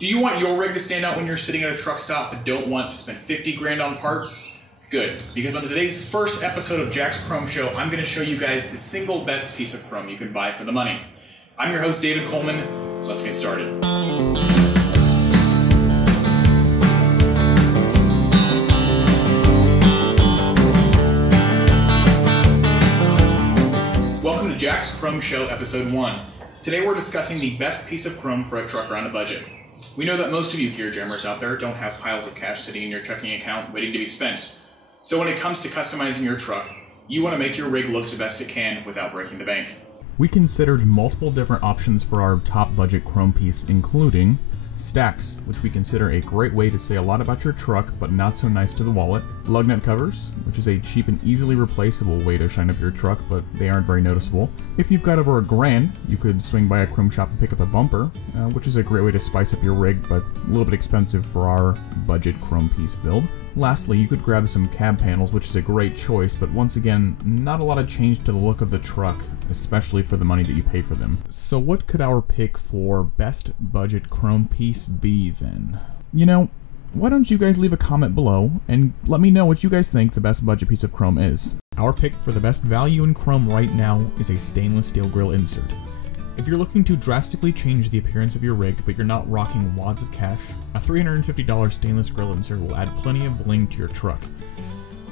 Do you want your rig to stand out when you're sitting at a truck stop but don't want to spend 50 grand on parts? Good, because on today's first episode of Jack's Chrome Show, I'm going to show you guys the single best piece of chrome you can buy for the money. I'm your host, David Coleman. Let's get started. Welcome to Jack's Chrome Show, Episode 1. Today we're discussing the best piece of chrome for a trucker on a budget. We know that most of you gear jammers out there don't have piles of cash sitting in your checking account waiting to be spent. So when it comes to customizing your truck, you want to make your rig look the best it can without breaking the bank. We considered multiple different options for our top budget chrome piece, including stacks, which we consider a great way to say a lot about your truck but not so nice to the wallet, lug nut covers, which is a cheap and easily replaceable way to shine up your truck, but they aren't very noticeable. If you've got over $1,000, you could swing by a chrome shop and pick up a bumper, which is a great way to spice up your rig but a little bit expensive for our budget chrome piece build. Lastly, you could grab some cab panels, which is a great choice, but once again, not a lot of change to the look of the truck, especially for the money that you pay for them. So what could our pick for best budget chrome piece be then? You know, why don't you guys leave a comment below and let me know what you guys think the best budget piece of chrome is. Our pick for the best value in chrome right now is a stainless steel grill insert. If you're looking to drastically change the appearance of your rig, but you're not rocking wads of cash, a $350 stainless grill insert will add plenty of bling to your truck.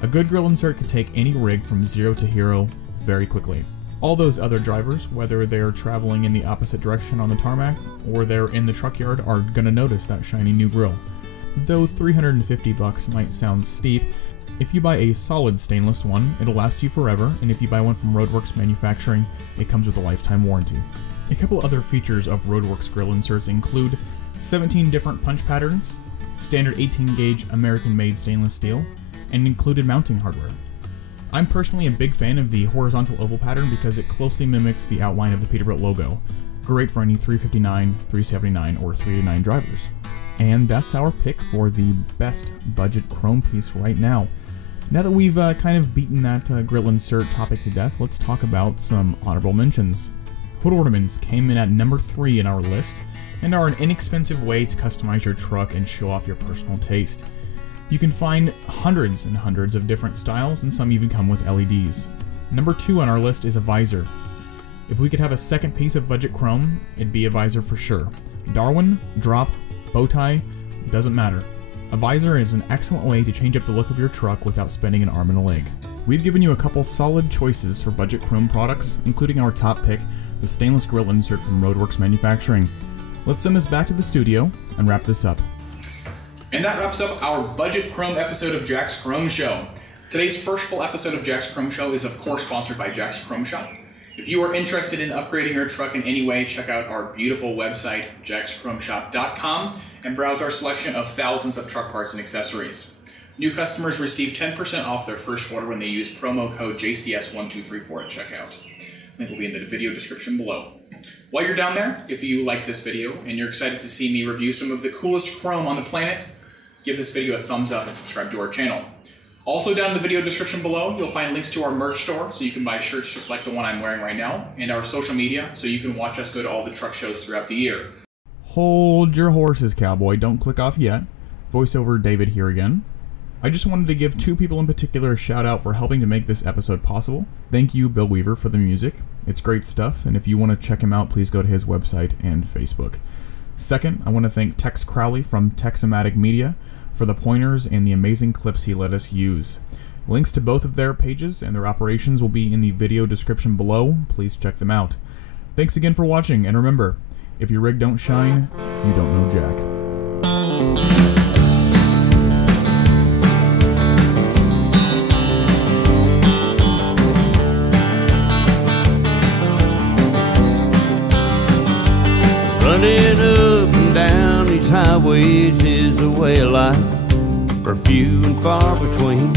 A good grill insert can take any rig from zero to hero very quickly. All those other drivers, whether they're traveling in the opposite direction on the tarmac or they're in the truck yard, are gonna notice that shiny new grill. Though $350 might sound steep, if you buy a solid stainless one, it'll last you forever, and if you buy one from Roadworks Manufacturing, it comes with a lifetime warranty. A couple other features of Roadworks grill inserts include 17 different punch patterns, standard 18 gauge American-made stainless steel, and included mounting hardware. I'm personally a big fan of the horizontal oval pattern because it closely mimics the outline of the Peterbilt logo. Great for any 359, 379, or 389 drivers. And that's our pick for the best budget chrome piece right now. Now that we've kind of beaten that grill insert topic to death, let's talk about some honorable mentions. Hood ornaments came in at number 3 in our list and are an inexpensive way to customize your truck and show off your personal taste. You can find hundreds and hundreds of different styles, and some even come with LEDs. Number 2 on our list is a visor. If we could have a second piece of budget chrome, it'd be a visor for sure. Darwin, drop, bow tie, doesn't matter. A visor is an excellent way to change up the look of your truck without spending an arm and a leg. We've given you a couple solid choices for budget chrome products, including our top pick, the stainless grill insert from Roadworks Manufacturing. Let's send this back to the studio and wrap this up. And that wraps up our budget chrome episode of Jack's Chrome Show. Today's first full episode of Jack's Chrome Show is of course sponsored by Jack's Chrome Shop. If you are interested in upgrading your truck in any way, check out our beautiful website, jackschromeshop.com, and browse our selection of thousands of truck parts and accessories. New customers receive 10% off their first order when they use promo code JCS1234 at checkout. Link will be in the video description below. While you're down there, if you like this video and you're excited to see me review some of the coolest chrome on the planet, give this video a thumbs up and subscribe to our channel. Also down in the video description below, you'll find links to our merch store so you can buy shirts just like the one I'm wearing right now, and our social media so you can watch us go to all the truck shows throughout the year. Hold your horses, cowboy. Don't click off yet. Voiceover David here again. I just wanted to give 2 people in particular a shout out for helping to make this episode possible. Thank you, Bill Weaver, for the music. It's great stuff, and if you want to check him out, please go to his website and Facebook. Second, I want to thank Tex Crowley from Texamatic Media for the pointers and the amazing clips he let us use. Links to both of their pages and their operations will be in the video description below. Please check them out. Thanks again for watching, and remember, if your rig don't shine, you don't know Jack. Running up and down these highways is a way of life for few and far between.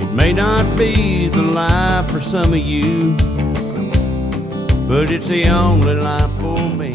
It may not be the life for some of you, but it's the only life for me.